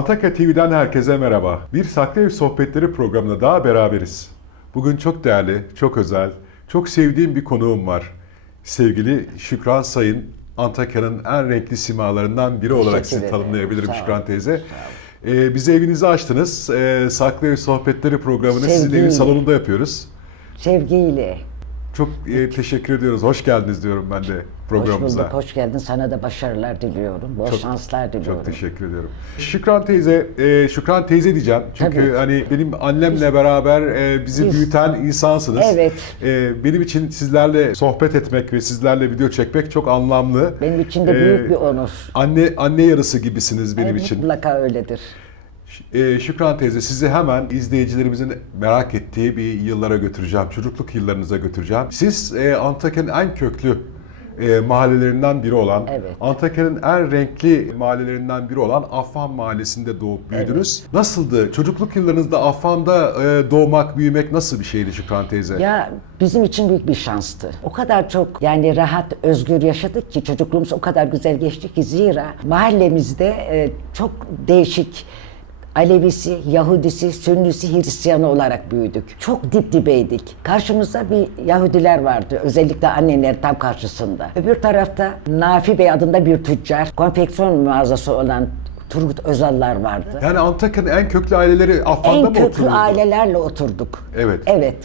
Antakya TV'den herkese merhaba. Bir Saklı Ev Sohbetleri programında daha beraberiz. Bugün çok değerli, çok özel, çok sevdiğim bir konuğum var. Sevgili Şükran Sayın, Antakya'nın en renkli simalarından biri olarak sizi ederim. tanımlayabilirim. Şükran teyze. Ee, bize evinizi açtınız. Ee, Saklı Ev Sohbetleri programını sizin evin salonunda yapıyoruz. Sevgiyle. Çok e, teşekkür ediyoruz. Hoş geldiniz diyorum ben de Hoş programımıza. bulduk, hoş geldin. Sana da başarılar diliyorum. Bol şanslar diliyorum. Çok teşekkür ediyorum. Şükran teyze, e, Şükran teyze diyeceğim. Çünkü Tabii. hani benim annemle beraber e, bizi Biz- büyüten insansınız. Evet. E, benim için sizlerle sohbet etmek ve sizlerle video çekmek çok anlamlı. Benim için de E, büyük bir onur. Anne anne yarısı gibisiniz benim Evet, için. Mutlaka öyledir. E, Şükran teyze sizi hemen izleyicilerimizin merak ettiği bir yıllara götüreceğim. Çocukluk yıllarınıza götüreceğim. Siz e, Antakya'nın en köklü e, mahallelerinden biri olan, Evet. Antakya'nın en renkli mahallelerinden biri olan Affan Mahallesi'nde doğup büyüdünüz. Nasıldı? Çocukluk yıllarınızda Affan'da e, doğmak, büyümek nasıl bir şeydi Şükran teyze? Ya bizim için büyük bir şanstı. O kadar çok yani rahat, özgür yaşadık ki çocukluğumuz o kadar güzel geçti ki zira mahallemizde e, çok değişik Alevisi, Yahudisi, Sünnisi, Hristiyanı olarak büyüdük. Çok dip dibeydik. Karşımızda bir Yahudiler vardı. Özellikle anneler tam karşısında. Öbür tarafta Nafi Bey adında bir tüccar. Konfeksiyon mağazası olan Turgut Özallar vardı. Yani Antakya'nın en köklü aileleri Affan'da En mı köklü oturuyordu? ailelerle oturduk. Evet. Evet.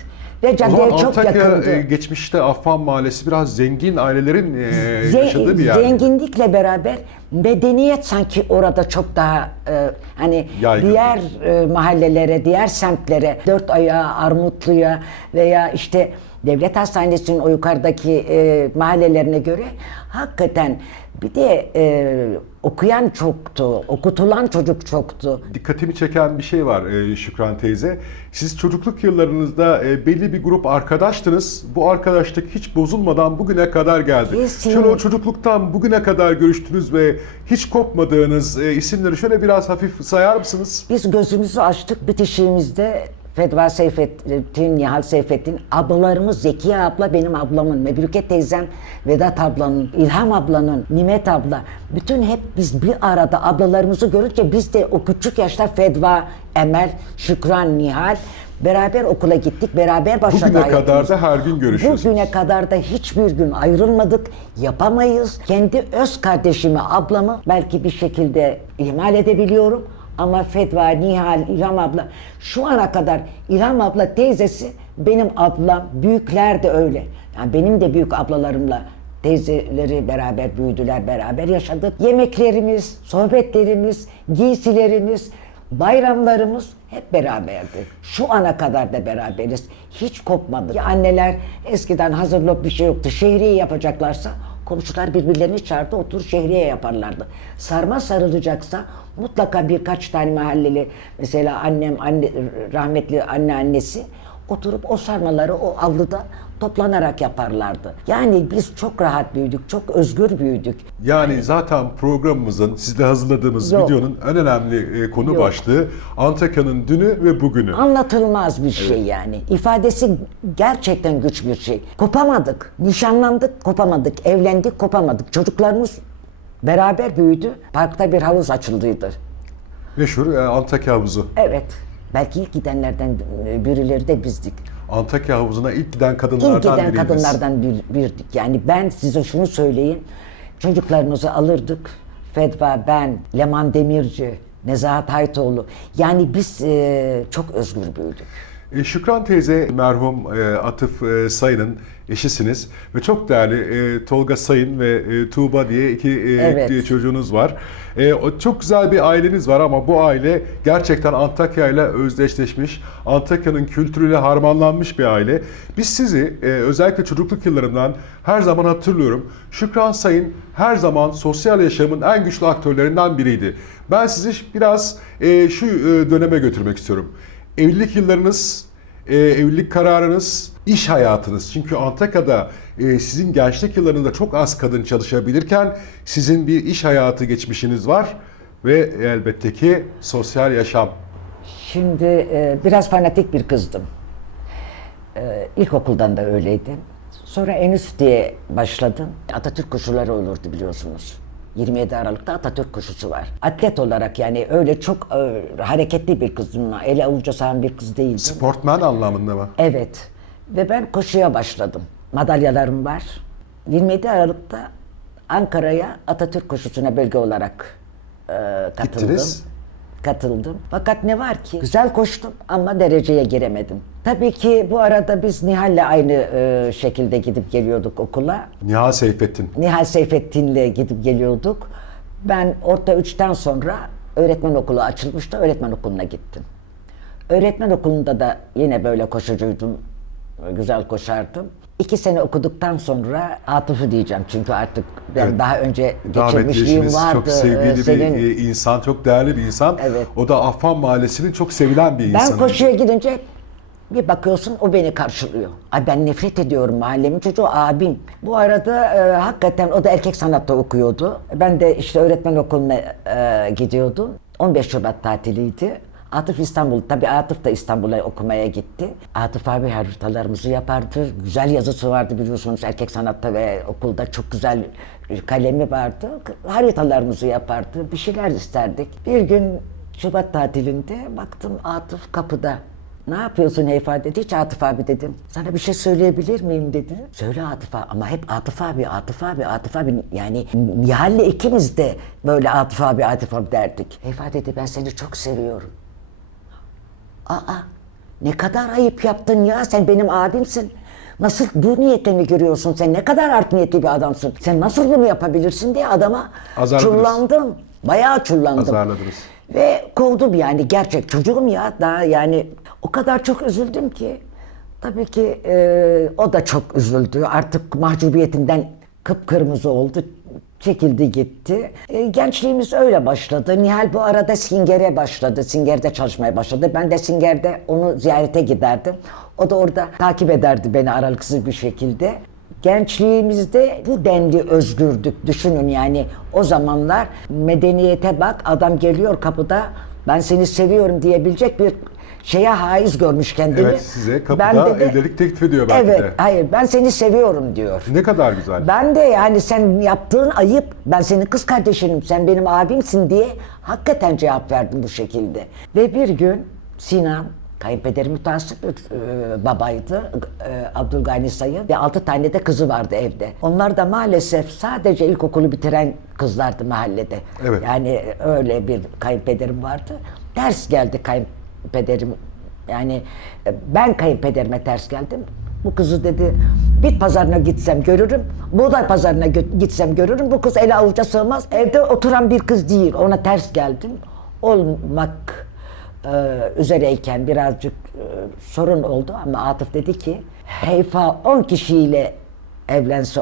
Ve O caddeye çok Antakya yakındı. e, geçmişte Affan Mahallesi biraz zengin ailelerin e, Ze- yaşadığı bir yer. Zenginlikle beraber medeniyet sanki orada çok daha e, hani Yaygın. diğer e, mahallelere, diğer semtlere, dört ayağı, Armutlu'ya veya işte devlet hastanesinin o yukarıdaki e, mahallelerine göre hakikaten bir de e, okuyan çoktu, okutulan çocuk çoktu. Dikkatimi çeken bir şey var e, Şükran teyze. Siz çocukluk yıllarınızda e, belli bir grup arkadaştınız. Bu arkadaşlık hiç bozulmadan bugüne kadar geldi. Kesin. Şöyle o çocukluktan bugüne kadar görüştünüz ve hiç kopmadığınız e, isimleri şöyle biraz hafif sayar mısınız? Biz gözümüzü açtık bitişiğimizde Fedva Seyfettin, Nihal Seyfettin, ablalarımız Zekiye abla benim ablamın, Mebruke teyzem, Vedat ablanın, İlham ablanın, Nimet abla. Bütün hep biz bir arada ablalarımızı görünce biz de o küçük yaşta Fedva, Emel, Şükran, Nihal beraber okula gittik, beraber başladı Bugüne kadar hayatımız. da her gün görüşüyorsunuz. Bugüne kadar da hiçbir gün ayrılmadık, yapamayız. Kendi öz kardeşimi, ablamı belki bir şekilde ihmal edebiliyorum. Ama Fedva, Nihal, İlham abla şu ana kadar İlham abla teyzesi benim ablam, büyükler de öyle. Yani benim de büyük ablalarımla teyzeleri beraber büyüdüler, beraber yaşadık. Yemeklerimiz, sohbetlerimiz, giysilerimiz, bayramlarımız hep beraberdi. Şu ana kadar da beraberiz. Hiç kopmadık. Anneler eskiden hazırlık bir şey yoktu. Şehriye yapacaklarsa komşular birbirlerini çağırdı otur şehriye yaparlardı. Sarma sarılacaksa mutlaka birkaç tane mahalleli mesela annem anne rahmetli anneannesi oturup o sarmaları o avluda toplanarak yaparlardı. Yani biz çok rahat büyüdük, çok özgür büyüdük. Yani zaten programımızın, sizle hazırladığımız Yok. videonun en önemli e, konu Yok. başlığı Antakya'nın dünü ve bugünü. Anlatılmaz bir şey yani. İfadesi gerçekten güç bir şey. Kopamadık. Nişanlandık, kopamadık. Evlendik, kopamadık. Çocuklarımız beraber büyüdü. Parkta bir havuz açıldıydı. Meşhur e, Antakya Havuzu. Evet. Belki ilk gidenlerden e, birileri de bizdik. Antakya Havuzu'na ilk giden kadınlardan İlk giden kadınlardan bir, birdik. Yani ben size şunu söyleyeyim. Çocuklarımızı alırdık. Fedva, ben, Leman Demirci, Nezahat Haytoğlu. Yani biz e, çok özgür büyüdük. E, Şükran teyze merhum e, Atıf e, Sayın'ın eşisiniz ve çok değerli e, Tolga Sayın ve e, Tuğba diye iki e, Evet. çocuğunuz var. E, o çok güzel bir aileniz var ama bu aile gerçekten Antakya ile özdeşleşmiş, Antakya'nın kültürüyle harmanlanmış bir aile. Biz sizi e, özellikle çocukluk yıllarından her zaman hatırlıyorum. Şükran Sayın her zaman sosyal yaşamın en güçlü aktörlerinden biriydi. Ben sizi biraz e, şu e, döneme götürmek istiyorum. Evlilik yıllarınız, e, evlilik kararınız, iş hayatınız. Çünkü Antakya'da e, sizin gençlik yıllarında çok az kadın çalışabilirken sizin bir iş hayatı geçmişiniz var ve elbette ki sosyal yaşam. Şimdi e, biraz fanatik bir kızdım. E, ilkokuldan da öyleydim. Sonra enüs diye başladım. Atatürk koşulları olurdu biliyorsunuz. 27 Aralık'ta Atatürk koşusu var. Atlet olarak yani öyle çok e, hareketli bir kızdım. Ele avuca sağan bir kız değildim. Sportman anlamında mı? Evet. Ve ben koşuya başladım. Madalyalarım var. 27 Aralık'ta Ankara'ya Atatürk koşusuna bölge olarak e, katıldım. Gittiniz. Katıldım. Fakat ne var ki? Güzel koştum ama dereceye giremedim. Tabii ki bu arada biz Nihal'le aynı e, şekilde gidip geliyorduk okula. Nihal Seyfettin. Nihal Seyfettin'le gidip geliyorduk. Ben orta üçten sonra öğretmen okulu açılmıştı. Öğretmen okuluna gittim. Öğretmen okulunda da yine böyle koşucuydum. Güzel koşardım. İki sene okuduktan sonra Atıf'ı diyeceğim çünkü artık ben Evet. daha önce geçirmişliğim vardı. çok sevgili Ee, bir senin- e, insan, çok değerli bir insan. Evet. O da Affan Mahallesi'nin çok sevilen bir Ben insanı. koşuya gidince bir bakıyorsun o beni karşılıyor. Ay ben nefret ediyorum mahallemin çocuğu abim. Bu arada e, hakikaten o da erkek sanatta okuyordu. Ben de işte öğretmen okuluna e, gidiyordum. 15 Şubat tatiliydi. Atıf İstanbul, tabii Atıf da İstanbul'a okumaya gitti. Atıf abi haritalarımızı yapardı. Güzel yazısı vardı biliyorsunuz erkek sanatta ve okulda çok güzel kalemi vardı. Haritalarımızı yapardı. Bir şeyler isterdik. Bir gün Şubat tatilinde baktım Atıf kapıda. Ne yapıyorsun Heyfa dedi. Hiç Atıf abi dedim. Sana bir şey söyleyebilir miyim dedi. Söyle Atıf abi. Ama hep Atıf abi, Atıf abi, Atıf abi. Yani Nihal'le ikimiz de böyle Atıf abi, Atıf abi derdik. Heyfa dedi ben seni çok seviyorum. Aa ne kadar ayıp yaptın ya sen benim abimsin. Nasıl bu niyetle mi görüyorsun sen ne kadar art niyetli bir adamsın. Sen nasıl bunu yapabilirsin diye adama Azarladınız. çullandım. Bayağı çullandım. Azarladınız. Ve kovdum yani gerçek çocuğum ya daha yani o kadar çok üzüldüm ki. Tabii ki e, o da çok üzüldü. Artık mahcubiyetinden kıpkırmızı oldu. Çekildi gitti. E, gençliğimiz öyle başladı. Nihal bu arada Singer'e başladı. Singer'de çalışmaya başladı. Ben de Singer'de onu ziyarete giderdim. O da orada takip ederdi beni aralıksız bir şekilde. Gençliğimizde bu denli özgürdük. Düşünün yani o zamanlar medeniyete bak adam geliyor kapıda ben seni seviyorum diyebilecek bir şeye haiz görmüş kendini. Evet, size kapıda Ben de- evlilik teklif ediyor belki evet, de. hayır ben seni seviyorum diyor. Ne kadar güzel. Ben de yani sen yaptığın ayıp, ben senin kız kardeşinim, sen benim abimsin diye hakikaten cevap verdim bu şekilde. Ve bir gün Sinan, kayınpederi mütehassıp bir e, babaydı, e, Abdülgani Sayı ve altı tane de kızı vardı evde. Onlar da maalesef sadece ilkokulu bitiren kızlardı mahallede. Evet. Yani öyle bir kayınpederim vardı. Ters geldi kayınpederim. Yani e, ben kayınpederime ters geldim. Bu kızı dedi bit pazarına gitsem görürüm. Buğday pazarına gitsem görürüm. Bu kız ele avuca sığmaz. Evde oturan bir kız değil. Ona ters geldim. Olmak e, üzereyken birazcık e, sorun oldu ama Atıf dedi ki Heyfa 10 kişiyle evlense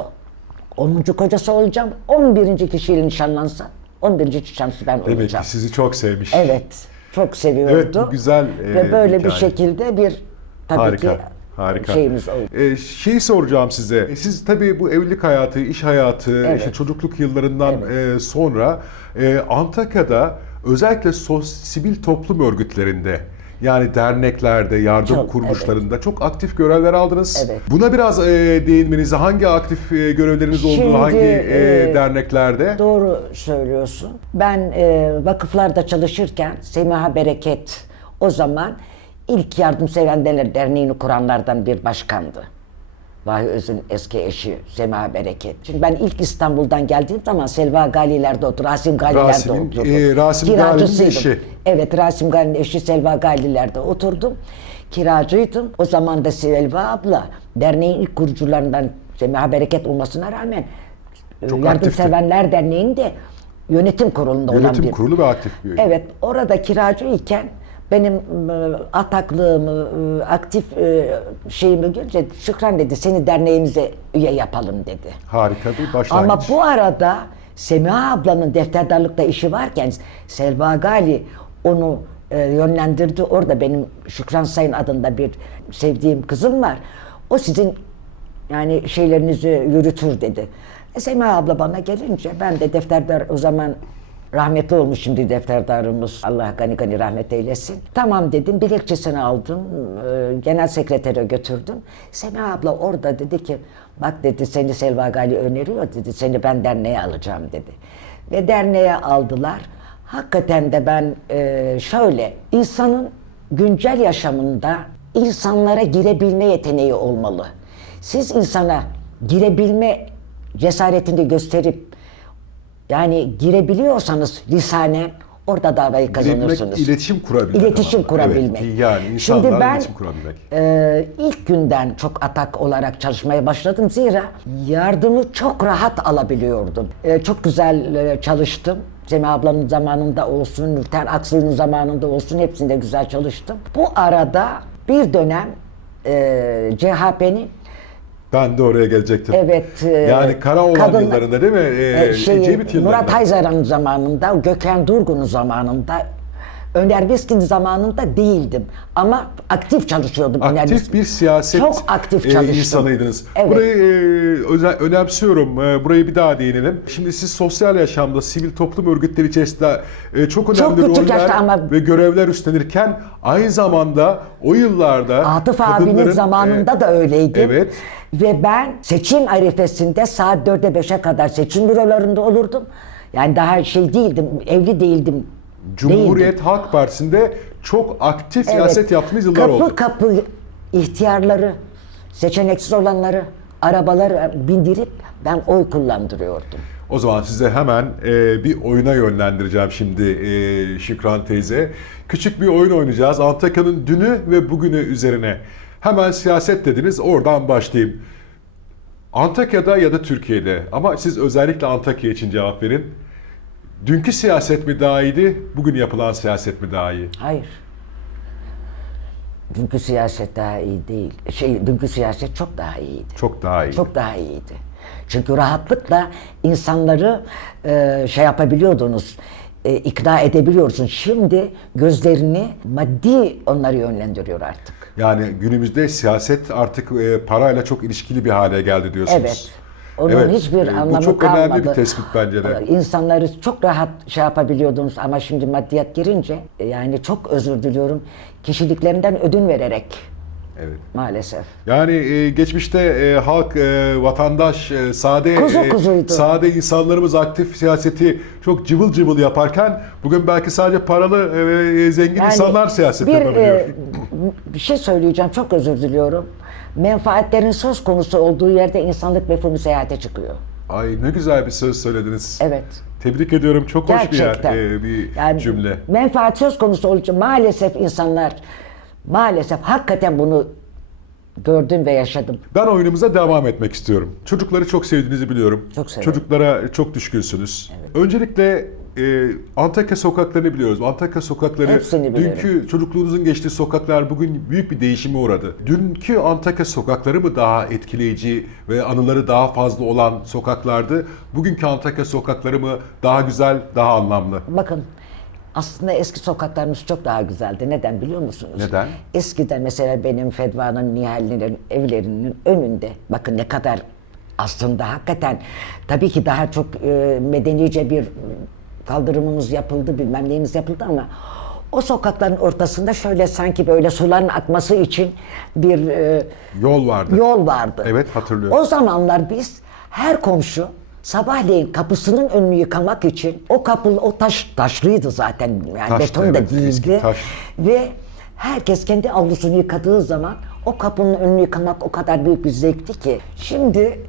10. kocası olacağım. 11. kişiyle nişanlansa 11. şansı ben Demek olacağım. ki sizi çok sevmiş. Evet. Çok seviyordu. Evet, bu güzel, e, Ve böyle bir hikaye. şekilde bir tabii Harika. ki Harika. şeyimiz oldu. Ee, şeyi soracağım size. E, Siz tabii bu evlilik hayatı, iş hayatı, Evet. işte çocukluk yıllarından e, sonra e, Antakya'da özellikle sos, sivil toplum örgütlerinde yani derneklerde, yardım Çok, kuruluşlarında çok aktif görevler aldınız. Evet. Buna biraz e, değinmenizi, hangi aktif e, görevleriniz olduğu, Şimdi, hangi e, e, derneklerde? Doğru söylüyorsun. Ben e, vakıflarda çalışırken Semiha Bereket o zaman ilk Yardımseverler Derneği'ni kuranlardan bir başkandı. Vahi Öz'ün eski eşi Semiha Bereket. Şimdi ben ilk İstanbul'dan geldiğim zaman Selva Galiler'de otur, Rasim Galiler'de Rasim'in, oturdum. e, Rasim Kiracısıydım. eşi. Evet Rasim Gali'nin eşi Selva Galiler'de oturdum. Kiracıydım. O zaman da Selva abla derneğin ilk kurucularından Semiha Bereket olmasına rağmen e, Çok Yardımseverler Derneği'nin de yönetim kurulunda olan Yönetim bir. kurulu ve aktif bir üye. Evet, orada kiracı iken benim e, ataklığımı, e, aktif e, şeyimi görünce Şükran dedi seni derneğimize üye yapalım dedi. Harika bir başlangıç. Ama bu arada Semiha ablanın defterdarlıkta işi varken Selva Gali onu yönlendirdi. Orada benim Şükran Sayın adında bir sevdiğim kızım var. O sizin yani şeylerinizi yürütür dedi. E, Semiha abla bana gelince ben de defterdar o zaman rahmetli olmuş şimdi defterdarımız. Allah gani gani rahmet eylesin. Tamam dedim. Dilekçesini aldım. e, genel sekretere götürdüm. Semiha abla orada dedi ki bak dedi seni Selva Gali öneriyor dedi. Seni ben derneğe alacağım dedi. ve derneğe aldılar. Hakikaten de ben e, şöyle, insanın güncel yaşamında insanlara girebilme yeteneği olmalı. Siz insana girebilme cesaretini gösterip yani girebiliyorsanız lisanen orada davayı kazanırsınız. iletişim kurabilmek. İletişim ama. kurabilmek. Evet, yani insanlarla Şimdi ben iletişim kurabilmek. e, ilk günden çok atak olarak çalışmaya başladım. Zira yardımı çok rahat alabiliyordum. E, çok güzel e, çalıştım. Semih ablanın zamanında olsun, Nurten Aksu'nun zamanında olsun hepsinde güzel çalıştım. Bu arada bir dönem e, CHP'nin Ben de oraya gelecektim. Evet, e, Yani Karaoğlan kadın- yıllarında değil mi? Ee, şey. Murat Hayzaran'ın zamanında, Gökhan Durgun'un zamanında, Öner Biskin zamanında değildim. Ama aktif çalışıyordum Aktif Biskin. bir siyaset Çok aktif e, insanıydınız. Evet. Burayı e, özel, önemsiyorum. E, burayı bir daha değinelim. Şimdi siz sosyal yaşamda, sivil toplum örgütleri içerisinde e, çok önemli Çok roller ama- ve görevler üstlenirken aynı zamanda o yıllarda Atıf abinin kadınların, zamanında e, da öyleydi. Evet. Ve ben seçim arifesinde saat 4'e 5'e kadar seçim bürolarında olurdum. Yani daha şey değildim, evli değildim. Cumhuriyet değildim. Halk Partisi'nde çok aktif Evet. siyaset yaptığınız yıllar kapı oldu. Kapı ihtiyarları, seçeneksiz olanları arabalara bindirip ben oy kullandırıyordum. O zaman size hemen e, bir oyuna yönlendireceğim şimdi e, Şükran teyze. Küçük bir oyun oynayacağız. Antakya'nın dünü ve bugünü üzerine. Hemen siyaset dediniz, oradan başlayayım. Antakya'da ya da Türkiye'de ama siz özellikle Antakya için cevap verin. Dünkü siyaset mi daha iyiydi, bugün yapılan siyaset mi daha iyi? Hayır. Dünkü siyaset daha iyi değil. Şey, dünkü siyaset çok daha iyiydi. Çok daha iyi. Çok daha iyiydi. Çünkü rahatlıkla insanları e, şey yapabiliyordunuz, e, ikna edebiliyorsun. Şimdi gözlerini maddi onları yönlendiriyor artık. Yani günümüzde siyaset artık e, parayla çok ilişkili bir hale geldi diyorsunuz. Evet. Onun Evet, hiçbir e, anlamı Bu çok kalmadı. önemli bir tespit bence de. İnsanları çok rahat şey yapabiliyordunuz ama şimdi maddiyat girince e, yani çok özür diliyorum kişiliklerinden ödün vererek Evet. maalesef. Yani e, geçmişte e, halk, e, vatandaş, e, sade Kuzu e, kuzuydu. sade insanlarımız aktif siyaseti çok cıvıl cıvıl yaparken bugün belki sadece paralı e, ve zengin Yani insanlar siyaset bir, yapabiliyor. e, bir şey söyleyeceğim çok özür diliyorum. Menfaatlerin söz konusu olduğu yerde insanlık mefhumu seyahate çıkıyor. Ay ne güzel bir söz söylediniz. Evet. Tebrik ediyorum. Çok hoş bir, yer, Gerçekten. e, bir Yani cümle. Menfaat söz konusu olunca maalesef insanlar maalesef hakikaten bunu gördüm ve yaşadım. Ben oyunumuza devam etmek istiyorum. Çocukları çok sevdiğinizi biliyorum. Çok severim. Çocuklara çok düşkünsünüz. Öncelikle e, Antakya sokaklarını biliyoruz. Antakya sokakları, Hepsini dünkü çocukluğunuzun geçtiği sokaklar bugün büyük bir değişime uğradı. Dünkü Antakya sokakları mı daha etkileyici ve anıları daha fazla olan sokaklardı? Bugünkü Antakya sokakları mı daha güzel, daha anlamlı? Bakın aslında eski sokaklarımız çok daha güzeldi. Neden biliyor musunuz? Neden? Eskiden mesela benim Fedva'nın, Nihal'lerin evlerinin önünde bakın ne kadar aslında hakikaten tabii ki daha çok e, medenice bir kaldırımımız yapıldı, bilmem neyimiz yapıldı ama o sokakların ortasında şöyle sanki böyle suların akması için bir e, Yol vardı. yol vardı. Evet, hatırlıyorum. O zamanlar biz her komşu sabahleyin kapısının önünü yıkamak için o kapı o taş taşlıydı zaten yani Taştı, beton da evet, eski değildi. taş. Ve herkes kendi avlusunu yıkadığı zaman o kapının önünü yıkamak o kadar büyük bir zevkti ki. Şimdi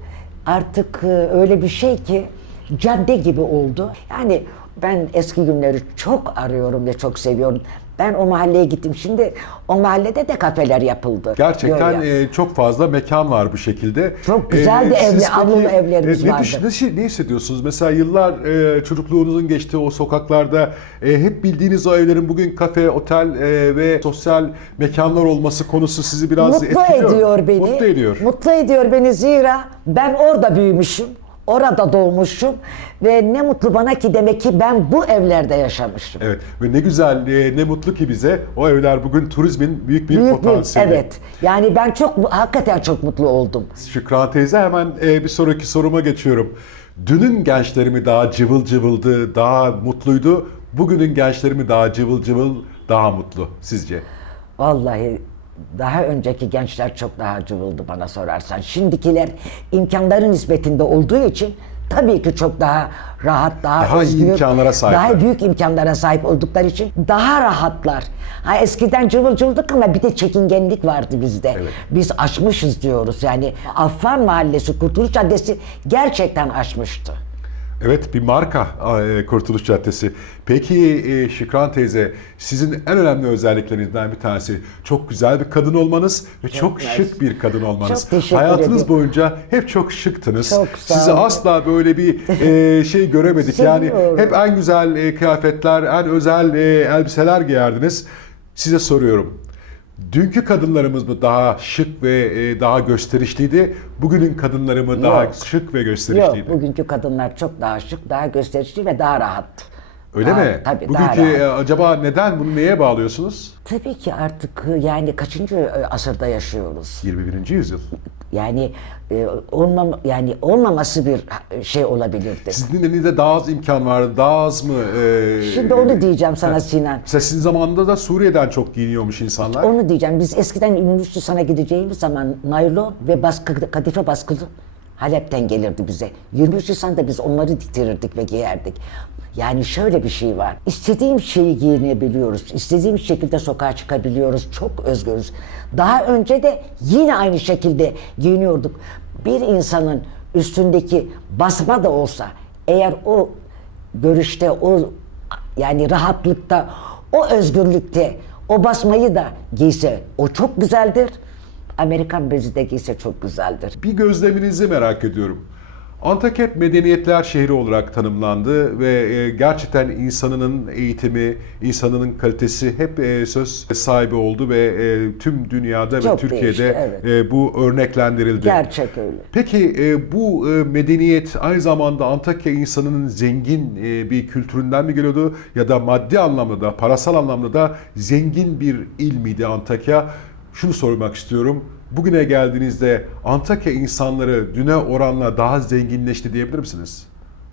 artık e, öyle bir şey ki cadde gibi oldu. Yani ben eski günleri çok arıyorum ve çok seviyorum. Ben o mahalleye gittim. Şimdi o mahallede de kafeler yapıldı. Gerçekten Göya. e, çok fazla mekan var bu şekilde. Çok güzel de siz evli- avlulu evlerimiz ne, vardı. düş- ne, şey- ne hissediyorsunuz? Mesela yıllar e, çocukluğunuzun geçtiği o sokaklarda e, hep bildiğiniz o evlerin bugün kafe, otel e, ve sosyal mekanlar olması konusu sizi biraz Mutlu etkiliyor. mu? ediyor beni. Mutlu ediyor. Mutlu ediyor beni zira ben orada büyümüşüm. Orada doğmuşum ve ne mutlu bana ki demek ki ben bu evlerde yaşamışım. Evet ve ne güzel, e, ne mutlu ki bize o evler bugün turizmin büyük bir Büyük bir, potansiyeli. evet. Yani ben çok hakikaten çok mutlu oldum. Şükran teyze hemen e, bir sonraki soruma geçiyorum. Dünün gençleri mi daha cıvıl cıvıldı, daha mutluydu? Bugünün gençleri mi daha cıvıl cıvıl, daha mutlu sizce? Vallahi daha önceki gençler çok daha cıvıldı bana sorarsan. Şimdikiler imkanların nispetinde olduğu için tabii ki çok daha rahat, daha, Daha özgür, imkanlara sahipler. Daha büyük imkanlara sahip oldukları için daha rahatlar. Ha eskiden cıvıl cıvıldık ama bir de çekingenlik vardı bizde. Biz aşmışız diyoruz. Yani Affan Mahallesi, Kurtuluş Caddesi gerçekten aşmıştı. Evet bir marka e, Kurtuluş Caddesi. Peki e, Şükran teyze sizin en önemli özelliklerinizden bir tanesi çok güzel bir kadın olmanız ve çok, mersi. şık bir kadın olmanız. Çok Hayatınız ederim. boyunca hep çok şıktınız. Çok Sizi asla böyle bir e, şey göremedik. yani hep en güzel kıyafetler, en özel elbiseler giyerdiniz. Size soruyorum. Dünkü kadınlarımız mı daha şık ve e, daha gösterişliydi? Bugünün kadınları mı daha Yok. şık ve Yok, gösterişliydi? bugünkü kadınlar çok daha şık, daha gösterişli ve daha rahat. Öyle Daha- mi? Tabii daha Bugünkü rahat. e, acaba neden bunu neye bağlıyorsunuz? Tabii ki artık e, yani kaçıncı e, asırda yaşıyoruz? 21. yüzyıl. Yani e, olmam yani olmaması bir şey olabilirdi. Sizin elinizde daha az imkan vardı, daha az mı? e, Şimdi onu diyeceğim sana Sinan. Mesela sizin zamanında da Suriye'den çok giyiniyormuş insanlar. Onu diyeceğim. Biz eskiden Ünlü sana gideceğimiz zaman naylon ve baskı, kadife baskılı Halep'ten gelirdi bize. 23 Nisan'da biz onları diktirirdik ve giyerdik. Yani şöyle bir şey var. İstediğim şeyi giyinebiliyoruz. İstediğim şekilde sokağa çıkabiliyoruz. Çok özgürüz. Daha önce de yine aynı şekilde giyiniyorduk. Bir insanın üstündeki basma da olsa eğer o görüşte, o yani rahatlıkta, o özgürlükte o basmayı da giyse o çok güzeldir. Amerikan bezi de giyse çok güzeldir. Bir gözleminizi merak ediyorum. Antakya medeniyetler şehri olarak tanımlandı ve e, gerçekten insanının eğitimi, insanının kalitesi hep e, söz sahibi oldu ve e, tüm dünyada ve Çok Türkiye'de değişti, evet. bu örneklendirildi. Gerçek öyle. Peki bu medeniyet aynı zamanda Antakya insanının zengin bir kültüründen mi geliyordu ya da maddi anlamda da parasal anlamda da zengin bir il miydi Antakya? Şunu sormak istiyorum. Bugüne geldiğinizde Antakya insanları düne oranla daha zenginleşti diyebilir misiniz?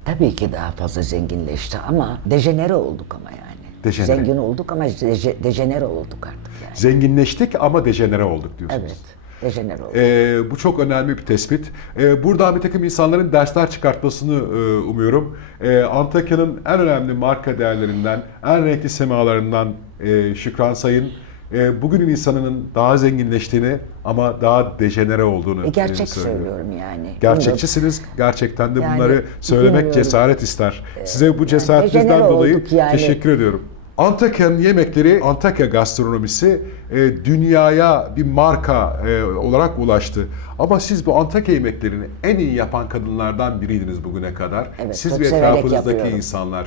Tabii ki daha fazla zenginleşti ama dejenere olduk ama yani. Dejenere. Zengin olduk ama deje- dejenere olduk artık yani. Zenginleştik ama dejenere olduk diyorsunuz. Evet, dejenere olduk. Ee, bu çok önemli bir tespit. Ee, buradan bir takım insanların dersler çıkartmasını e, umuyorum. Ee, Antakya'nın en önemli marka değerlerinden, en renkli semalarından e, Şükran Sayın, e, bugünün insanının daha zenginleştiğini ama daha dejenere olduğunu E, gerçek e, söylüyor. söylüyorum yani. Gerçekçisiniz. Gerçekten de Yani bunları söylemek bilmiyorum. cesaret ister. Size bu cesaretinizden dejenere dolayı yani. teşekkür ediyorum. Antakya'nın yemekleri, Antakya gastronomisi e, dünyaya bir marka e, olarak ulaştı. Ama siz bu Antakya yemeklerini en iyi yapan kadınlardan biriydiniz bugüne kadar. Evet, siz ve etrafınızdaki insanlar.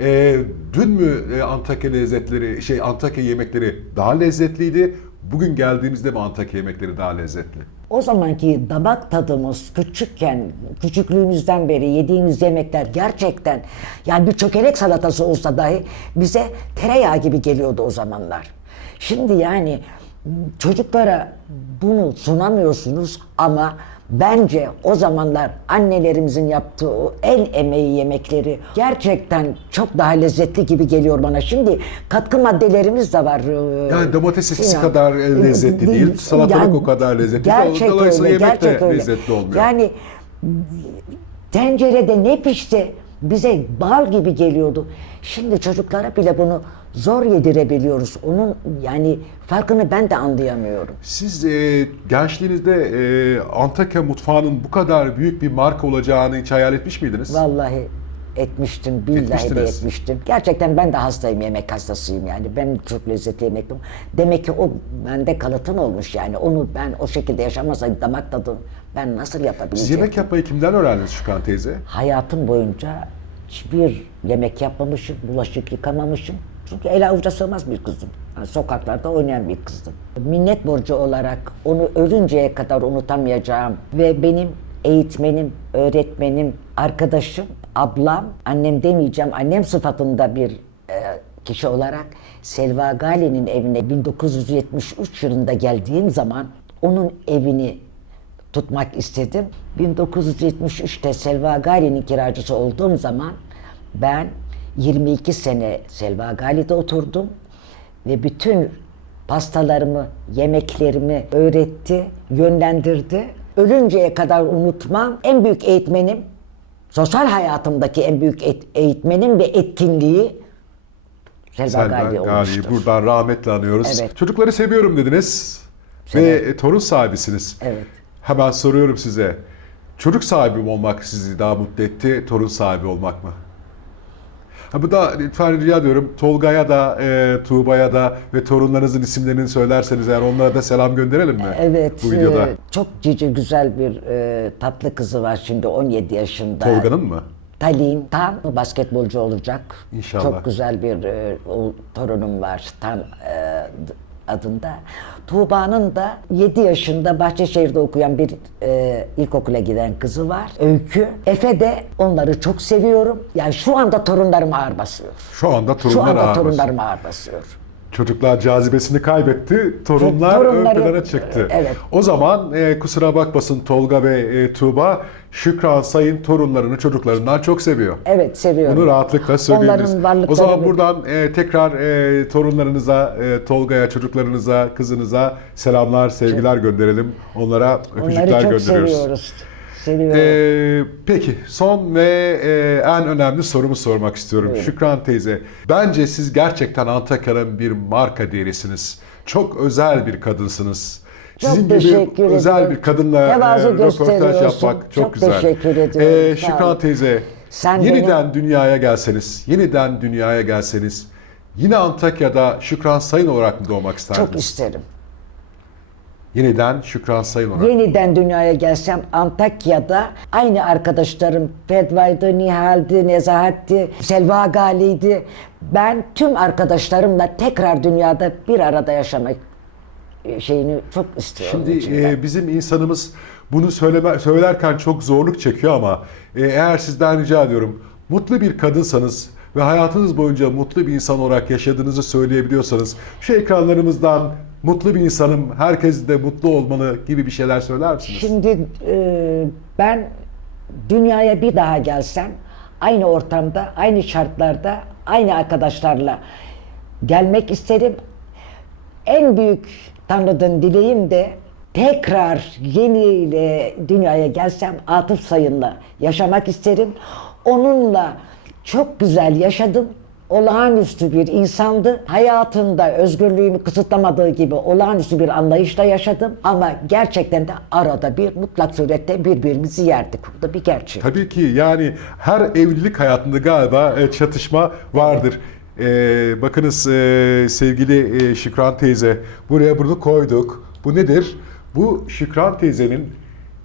E, dün mü e, Antakya lezzetleri, şey Antakya yemekleri daha lezzetliydi? Bugün geldiğimizde mi Antakya yemekleri daha lezzetli? O zamanki damak tadımız küçükken, küçüklüğümüzden beri yediğimiz yemekler gerçekten yani bir çökelek salatası olsa dahi bize tereyağı gibi geliyordu o zamanlar. Şimdi yani çocuklara bunu sunamıyorsunuz ama bence o zamanlar annelerimizin yaptığı o el emeği yemekleri gerçekten çok daha lezzetli gibi geliyor bana. Şimdi katkı maddelerimiz de var. ee, Yani domates eskisi Sinan. kadar e, lezzetli değil, salatalık o kadar lezzetli değil. Gerçek Dolayısıyla öyle, yemek de öyle. lezzetli olmuyor. Yani tencerede ne pişti bize bal gibi geliyordu. Şimdi çocuklara bile bunu zor yedirebiliyoruz. Onun yani farkını ben de anlayamıyorum. Siz e, gençliğinizde e, Antakya mutfağının bu kadar büyük bir marka olacağını hiç hayal etmiş miydiniz? Vallahi etmiştim, billahi de Etmiştiniz. etmiştim. Gerçekten ben de hastayım, yemek hastasıyım yani. Ben çok lezzetli yemek. Demek ki o bende kalıtım olmuş yani. Onu ben o şekilde yaşamasaydım damak tadım ben nasıl Siz yapabilecektim? yemek yapmayı kimden öğrendiniz Şükran teyze? hayatım boyunca hiçbir yemek yapmamışım, bulaşık yıkamamışım. Çünkü el avuca sığmaz bir kızım. Yani sokaklarda oynayan bir kızdım. Minnet borcu olarak onu ölünceye kadar unutamayacağım ve benim eğitmenim, öğretmenim, arkadaşım, ablam, annem demeyeceğim, annem sıfatında bir e, kişi olarak Selva Gali'nin evine 1973 yılında geldiğim zaman onun evini tutmak istedim. 1973'te Selva Gali'nin kiracısı olduğum zaman ben 22 sene Selva Gali'de oturdum ve bütün pastalarımı, yemeklerimi öğretti, yönlendirdi. Ölünceye kadar unutmam. En büyük eğitmenim sosyal hayatımdaki en büyük eğitmenim ve etkinliği Selva, Selma Gali olmuştur. buradan rahmetle anıyoruz. Evet. Çocukları seviyorum dediniz ve Severim. e, torun sahibisiniz. Evet. Hemen soruyorum size. Çocuk sahibi olmak sizi daha mutlu etti, torun sahibi olmak mı? Ha bu da lütfen rica ediyorum Tolga'ya da, e, Tuğba'ya da ve torunlarınızın isimlerini söylerseniz eğer onlara da selam gönderelim mi? Evet, Bu videoda. e, çok cici güzel bir e, tatlı kızı var şimdi 17 yaşında. Tolga'nın mı? Talin Tan basketbolcu olacak. İnşallah. Çok güzel bir e, o, torunum var Tan e, adında. Tuğba'nın da 7 yaşında Bahçeşehir'de okuyan bir e, ilkokula giden kızı var. Öykü. Efe de onları çok seviyorum. Yani şu anda torunlarım ağır basıyor. Şu anda Şu torunlar anda ağır basıyor. torunlarım ağır basıyor. Çocuklar cazibesini kaybetti, torunlar ön Torunları- plana çıktı. Evet. O zaman e, kusura bakmasın Tolga ve e, Tuğba, Şükran Sayın torunlarını çocuklarından çok seviyor. Evet seviyorum. Bunu rahatlıkla söyleyebiliriz. Onların varlıkları... O zaman buradan e, tekrar e, torunlarınıza, e, Tolga'ya, çocuklarınıza, kızınıza selamlar, sevgiler gönderelim. Onlara öpücükler Onları çok gönderiyoruz. seviyoruz. Seviyorum. Ee, peki son ve e, en önemli sorumu sormak istiyorum. Şükran teyze, bence siz gerçekten Antakya'nın bir marka değerisiniz. Çok özel bir kadınsınız. Çok Sizin gibi teşekkür özel ederim. bir kadınla e, röportaj yapmak çok, Çok güzel. teşekkür ediyorum, Ee, Şükran teyze, Sen yeniden dünyaya gelseniz, yeniden dünyaya gelseniz, yine Antakya'da Şükran Sayın olarak mı doğmak isterdiniz? çok isterim. Yeniden Şükran Sayın olarak. Yeniden dünyaya gelsem Antakya'da aynı arkadaşlarım Fedva'ydı, Nihal'di, Nezahat'ti, Selva Gali'ydi. Ben tüm arkadaşlarımla tekrar dünyada bir arada yaşamak e, şeyini çok istiyorum. Şimdi içimden. e, bizim insanımız bunu söyleme, söylerken çok zorluk çekiyor ama e, eğer sizden rica ediyorum mutlu bir kadınsanız ve hayatınız boyunca mutlu bir insan olarak yaşadığınızı söyleyebiliyorsanız şu ekranlarımızdan mutlu bir insanım, herkes de mutlu olmalı gibi bir şeyler söyler misiniz? Şimdi e, ben dünyaya bir daha gelsem aynı ortamda, aynı şartlarda, aynı arkadaşlarla gelmek isterim. En büyük Tanrı'dan dileğim de tekrar yeniyle dünyaya gelsem Atıf Sayın'la yaşamak isterim. Onunla çok güzel yaşadım. Olağanüstü bir insandı. Hayatında özgürlüğümü kısıtlamadığı gibi olağanüstü bir anlayışla yaşadım. Ama gerçekten de arada bir mutlak surette birbirimizi yerdik. Bu da bir gerçek. Tabii ki yani her evlilik hayatında galiba e, çatışma vardır. E, bakınız e, sevgili e, Şükran teyze buraya bunu koyduk. Bu nedir? Bu Şükran teyzenin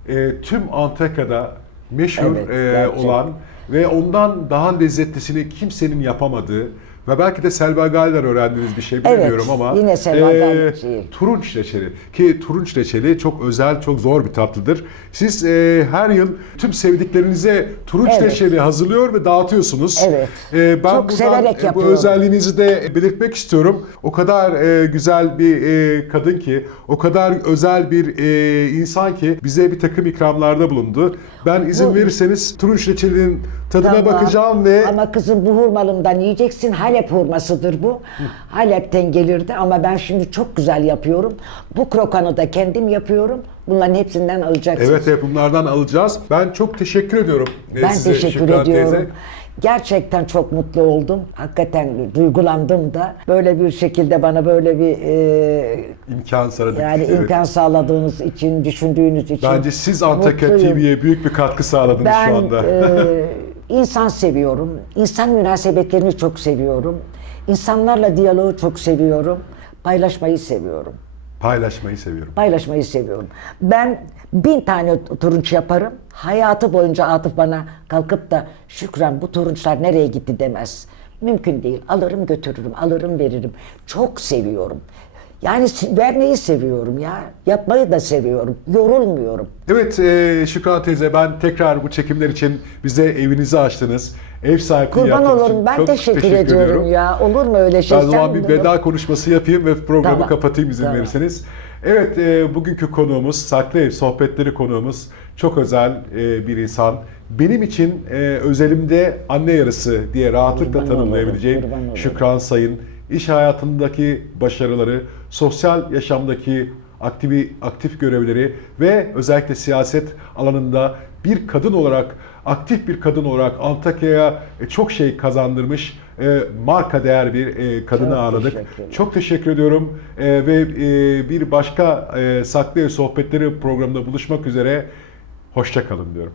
e, tüm Antakya'da meşhur Evet, e, olan ve ondan daha lezzetlisini kimsenin yapamadığı ve belki de Selva Gali'den öğrendiğiniz bir şey Evet, bilmiyorum ama yine Selva e, şeyi. turunç reçeli ki turunç reçeli çok özel, çok zor bir tatlıdır. Siz e, her yıl tüm sevdiklerinize turunç Evet. reçeli hazırlıyor ve dağıtıyorsunuz. Evet. E, ben Çok buradan severek e, bu özelliğinizi de belirtmek istiyorum. O kadar e, güzel bir e, kadın ki, o kadar özel bir e, insan ki bize bir takım ikramlarda bulundu. Ben izin Bu- verirseniz turunç reçelinin tadına Tamam. bakacağım ve Ama kızım bu hurmalımdan yiyeceksin. Halep hurmasıdır bu. Halep'ten gelirdi ama ben şimdi çok güzel yapıyorum. Bu krokanı da kendim yapıyorum. Bunların hepsinden alacaksın. evet evet bunlardan alacağız. Ben çok teşekkür ediyorum e, Ben size teşekkür Şükran ediyorum. teyze. Gerçekten çok mutlu oldum. Hakikaten duygulandım da. Böyle bir şekilde bana böyle bir e, İmkan sağladık. yani Evet. imkan sağladığınız için, düşündüğünüz için Bence siz Antakya. TV'ye büyük bir katkı sağladınız Ben şu anda. e, insan seviyorum. İnsan münasebetlerini çok seviyorum. İnsanlarla diyaloğu çok seviyorum. Paylaşmayı seviyorum. Paylaşmayı seviyorum. Paylaşmayı seviyorum. Ben bin tane turunç yaparım. Hayatı boyunca Atıf bana kalkıp da Şükran bu turunçlar nereye gitti demez. Mümkün değil. Alırım götürürüm, alırım veririm. Çok seviyorum. Yani vermeyi seviyorum ya. Yapmayı da seviyorum. Yorulmuyorum. Evet e, Şükran teyze ben tekrar bu çekimler için bize evinizi açtınız. Ev sahipliği Kurban yaptığınız olurum. için Ben çok teşekkür, ediyorum ya. Olur mu öyle şey? Ben o zaman Sen bir bunu- veda konuşması yapayım ve programı Tamam. kapatayım izin Tamam. verirseniz. Evet e, bugünkü konuğumuz, Saklı Ev Sohbetleri konuğumuz çok özel e, bir insan. Benim için e, özelimde anne yarısı diye rahatlıkla Kurban tanımlayabileceğim olurum, kurban olurum. Şükran Sayın, iş hayatındaki başarıları, sosyal yaşamdaki aktivi, aktif görevleri ve özellikle siyaset alanında bir kadın olarak, aktif bir kadın olarak Antakya'ya e, çok şey kazandırmış, e, marka değer bir e, kadını Çok ağırladık. teşekkürler. Çok teşekkür ediyorum E, ve e, bir başka e, Saklı Ev Sohbetleri programında buluşmak üzere. Hoşça kalın diyorum.